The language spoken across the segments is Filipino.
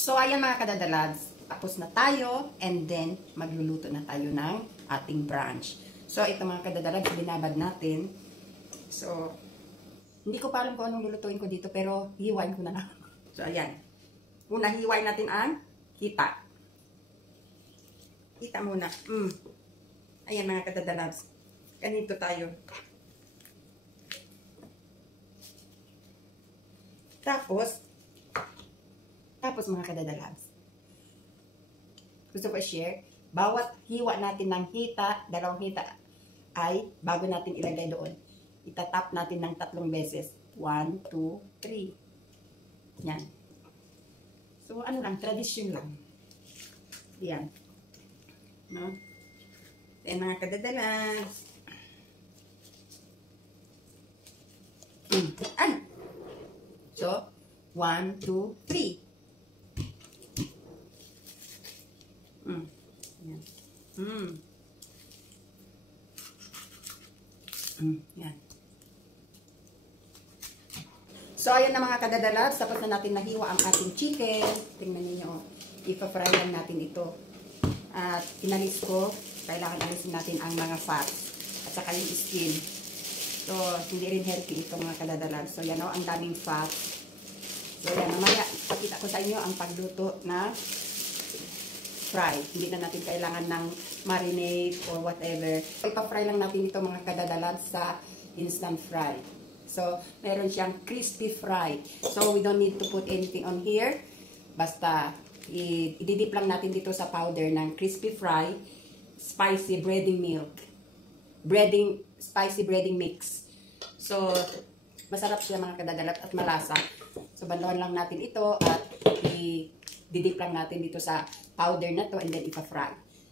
So, ayan mga kadadalags, tapos na tayo, and then, magluluto na tayo ng ating brunch. So, ito mga kadadalags, binabad natin. So, hindi ko pa alam kung anong lulutuin ko dito, pero hiwain ko na lang. So, ayan. Una, hiwain natin ang hita. Hita muna. Ayan mga kadadalags. Ganito tayo. Tapos mga kadadalags, gusto ko i-share, bawat hiwa natin ng hita, dalawang hita, ay bago natin ilagay doon, itatap natin ng 3 beses. 1, 2, 3. Yan. So, ano lang, tradisyon lang. Yan. No? Yan mga kadadalags. Ay! So, 1, 2, 3. Yan. So, ayan na mga kadadalags. Tapos na natin nahiwa ang ating chicken. Tingnan niyo. Ipa-fry lang natin ito. At inalis ko. Kailangan alisin natin ang mga fats. At saka yung skin. So, hindi rin healthy ito mga kadadalags. So, yan o. Ang daming fats. So, yan. Mamaya, pakita ko sa inyo ang pagluto na fry. Hindi na natin kailangan ng marinade or whatever. Ipa-fry lang natin ito mga kadadalags sa instant fry. So, meron siyang crispy fry. So, we don't need to put anything on here. Basta, i-dip lang natin dito sa powder ng crispy fry, spicy breading milk. Spicy breading mix. So, masarap siya mga kadadalat at malasa. So, bandawan lang natin ito at i-dip lang natin dito sa powder na to and then ipa-fry.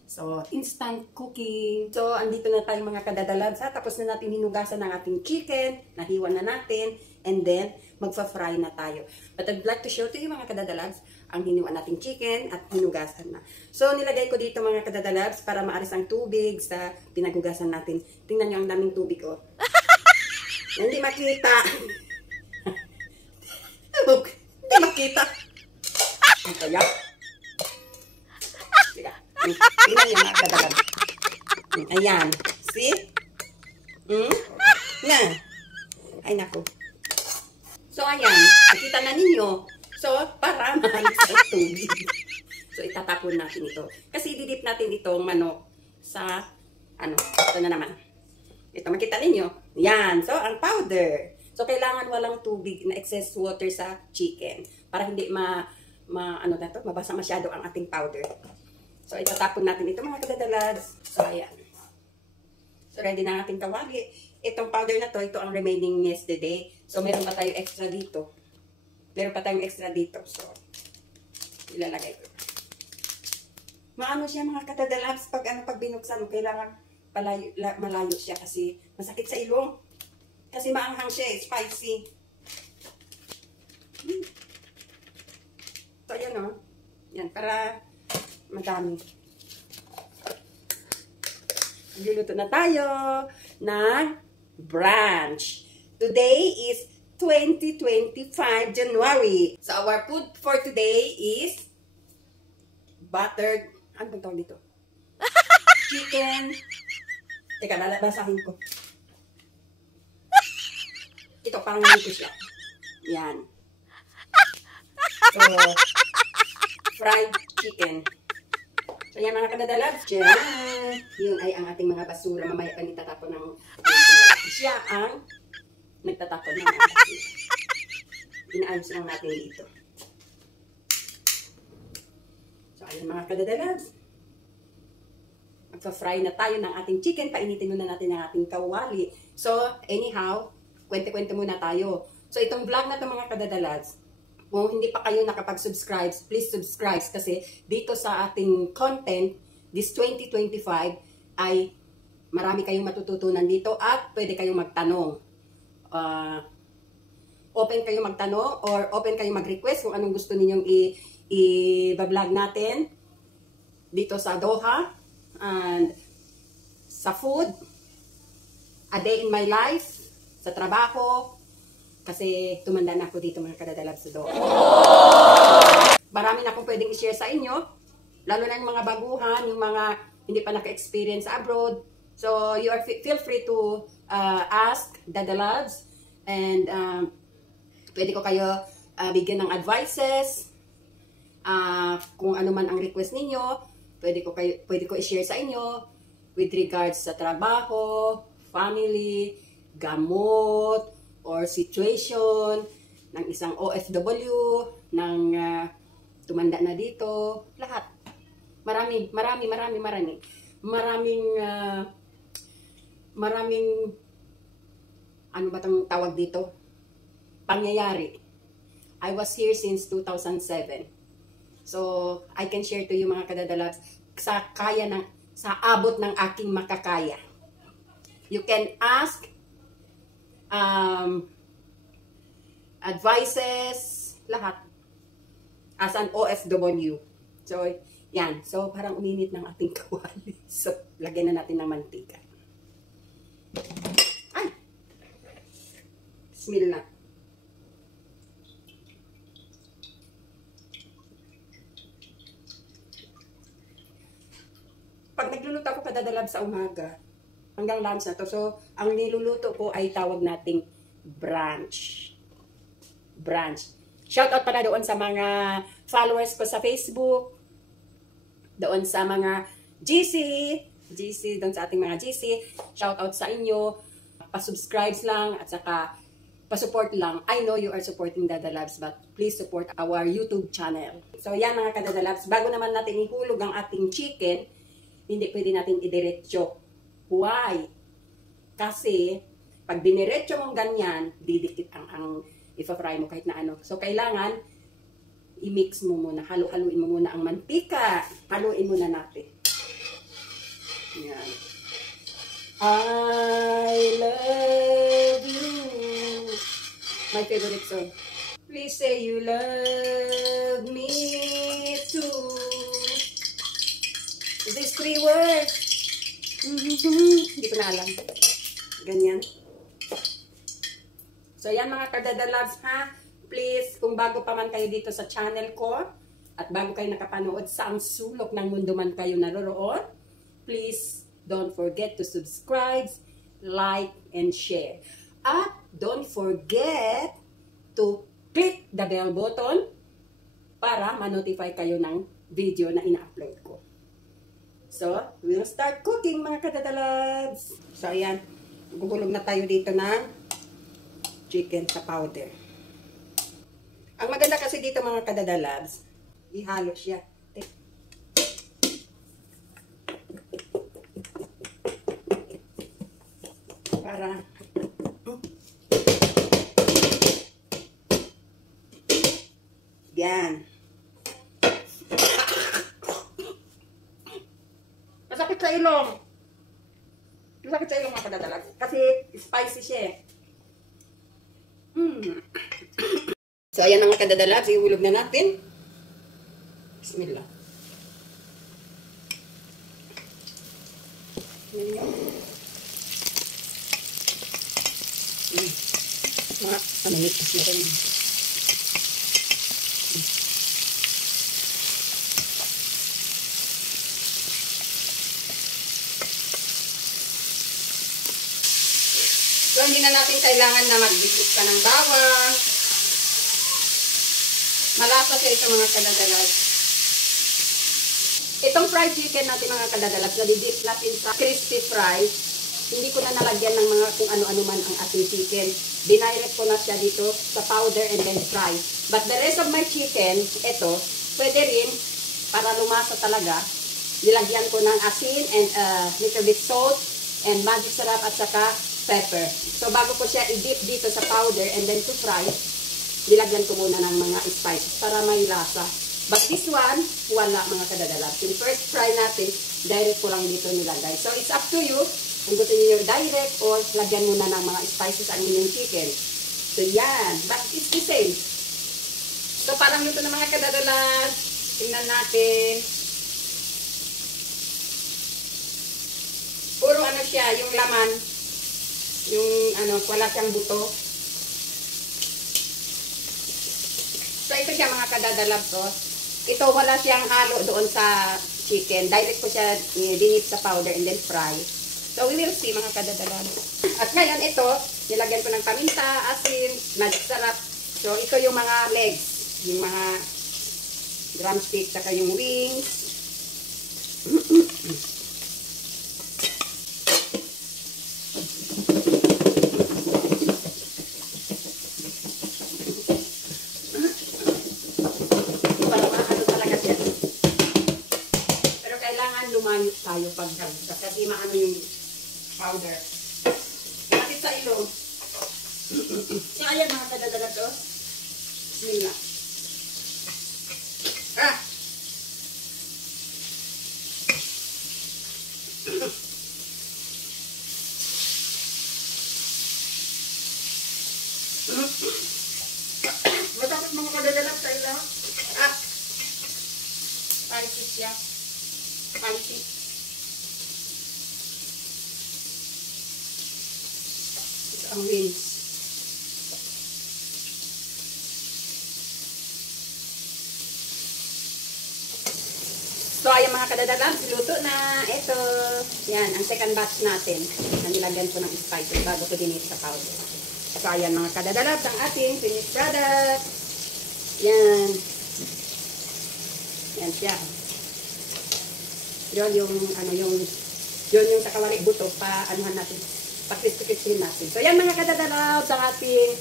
So, instant cooking. So, andito na tayo mga kadadalags. Tapos na natin hinugasan ng ating chicken. Nahiwa na natin. And then, magpa-fry na tayo. But I'd like to show to you mga kadadalags ang hiniwa nating chicken at hinugasan na. So, nilagay ko dito mga kadadalags para maalis ang tubig sa pinaghugasan natin. Tingnan nyo ang daming tubig, oh. Hindi makita. Hindi makita. Ang kaya. Tingnan niyo mga kadadalags. Ayan. See? Na. Ay, naku. So, ayan. Nakita na ninyo. So, para maalis ang tubig. So, itatapon natin ito. Kasi didip natin itong manok sa, ito na naman. Ito, makita ninyo. Yan. So, ang powder. So, kailangan walang tubig na excess water sa chicken. Para hindi mabasa masyado ang ating powder. So, itatapon natin ito mga kadadalags. So, ayan. So, ready na ang ating kawali. Itong powder na to, ito ang remaining yesterday. So, meron pa tayong extra dito. So, ilalagay ko. Maano siya mga kadadalags pag binuksan mo, kailangan malayo siya kasi masakit sa ilong. Kasi maanghang siya, spicy. So, ayan o. Yan, para madami. Magluluto na tayo ng brunch. Today is 2025 January. So, our food for today is buttered, ano bang tawag dito? Chicken. Teka, basahin ko. Ito, parang nito siya. Yan. So, fried chicken. So, yan mga kadadalags. Yun ay ang ating mga basura. Mamaya pa nitatapon ng siya ang nagtatapon ng basura. Inaayos lang natin dito. So, ayun mga kadadalags. Magpa-fry na tayo ng ating chicken. Painitin muna natin ang ating kawali. So, anyhow, kwente-kwente muna tayo. So, itong vlog na ito mga kadadalags, kung hindi pa kayo nakapag-subscribe, please subscribe kasi dito sa ating content, this 2025, ay marami kayong matututunan dito at pwede kayong magtanong. Open kayong magtanong or open kayong mag-request kung anong gusto ninyong i-vlog natin dito sa Doha and sa food, a day in my life, sa trabaho, kasi tumanda na ako dito mga kadadalags sa Doha. Marami na akong pwedeng i-share sa inyo. Lalo na yung mga baguhan, yung mga hindi pa naka-experience sa abroad. So, you are feel free to ask Dada Loves. And pwede ko kayo bigyan ng advices. Kung ano man ang request ninyo, pwede ko i-share sa inyo with regards sa trabaho, family, gamot, or situation ng isang OFW, ng tumanda na dito, lahat. Maraming ano ba tang tawag dito? Pangyayari. I was here since 2007. So, I can share to you mga kadadalabs sa abot ng aking makakaya. You can ask advices, lahat. As an OFW. So, yan. So, parang uminit ng ating kawali. So, lagyan na natin ng mantika. Ay! Bismillah. Pag nagluluto ako kadadalab sa umaga, hanggang lunch na to. So, ang niluluto ko ay tawag nating brunch. Brunch. Shoutout pala doon sa mga followers ko sa Facebook. Doon sa mga GC, doon sa ating mga GC. Shoutout sa inyo. Pa-subscribes lang at saka pa-support lang. I know you are supporting Dada Loves, but please support our YouTube channel. So, yan mga ka-Dada Loves. Bago naman natin ihulog ang ating chicken, hindi pwede natin idiretso. Why? Kasi, pag diniretso mong ganyan, didikit ang ipa-fry mo kahit na ano. So, kailangan, i-mix mo muna. Halo-haluin mo muna ang mantika. Haluin muna natin. Yan. I love you. My favorite song. Please say you love me too. These 3 words. Hindi ko na alam. Ganyan. So, yan mga ka-Dada Loves, ha? Please, kung bago pa man kayo dito sa channel ko, at bago kayo nakapanood sa ang sulok ng mundo man kayo naroroon, please don't forget to subscribe, like, and share. At don't forget to click the bell button para ma-notify kayo ng video na ina-upload ko. So, we'll start cooking mga ka-Dada Loves. So, ayan. Gugulog na tayo dito ng chicken sa powder. Ang maganda kasi dito mga ka-Dada Loves, ihalo siya. Para yan. Masakit sa ilong. Masakit sa ilong mga ka-Dada Loves. Kasi spicy siya eh. So, ayan ang mga ka-Dada Loves. Ihulog na natin. Bismillah. Mga maninipas na rin. So, hindi na natin kailangan na magbigit pa ng bawang. Malasa siya ito mga ka-Dada Loves. Itong fried chicken natin mga ka-Dada Loves, nabibip natin sa crispy fry. Hindi ko na nalagyan ng mga kung ano-ano man ang ating chicken. Dinirect ko na siya dito sa powder and then fry. But the rest of my chicken, ito, pwede rin para lumasa talaga. Nilagyan ko ng asin and little bit salt and magic sarap at saka pepper. So bago ko siya i-dip dito sa powder and then to fry, nilagyan ko muna ng mga spices para may lasa. But this one, wala mga ka-Dada Loves. Yung first fry natin, direct ko lang dito nilagay. So it's up to you kung gusto niyo direct or lagyan muna ng mga spices ang inyong chicken. So yan. But it's the same. So parang luto na mga ka-Dada Loves. Tingnan natin. Puro ano siya, yung laman. Yung ano, wala siyang buto. So ito siya mga ka-Dada Loves. Oh. ito wala siyang halo doon sa chicken. Direct ko siya dinip sa powder and then fry. So, we will see mga kadadalan. At ngayon, ito, nilagyan ko ng paminta, asin, masarap. So, ito yung mga legs, yung mga drumstick, saka yung wings. Pero kailangan lumayos tayo pag kasi maano yung powder. Kapit sa ilong. So, ayan mga kadadala to. Bismillah. Matapos mga kadadala sa ilong. Pansit siya. Pansit. Ito ang wings. So, ayan mga kadadalam, luto na. Ito. Yan, ang second batch natin. Nilagyan ko ng spices bago ko dinit sa powder. So, ayan mga kadadalam, ang ating finished product. Yan. Yan siya. Yun yung, yun yung sa kawali buto, anuhan natin, pakris-krisin natin. So, yan mga kadadalaw sa ating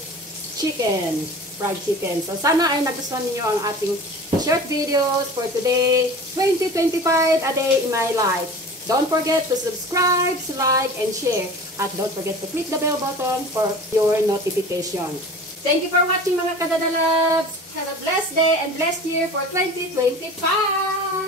chicken, fried chicken. So, sana ay nagustuhan niyo ang ating short videos for today, 2025, a day in my life. Don't forget to subscribe, like, and share. At don't forget to click the bell button for your notification. Thank you for watching mga kadadalabs. Have a blessed day and blessed year for 2025.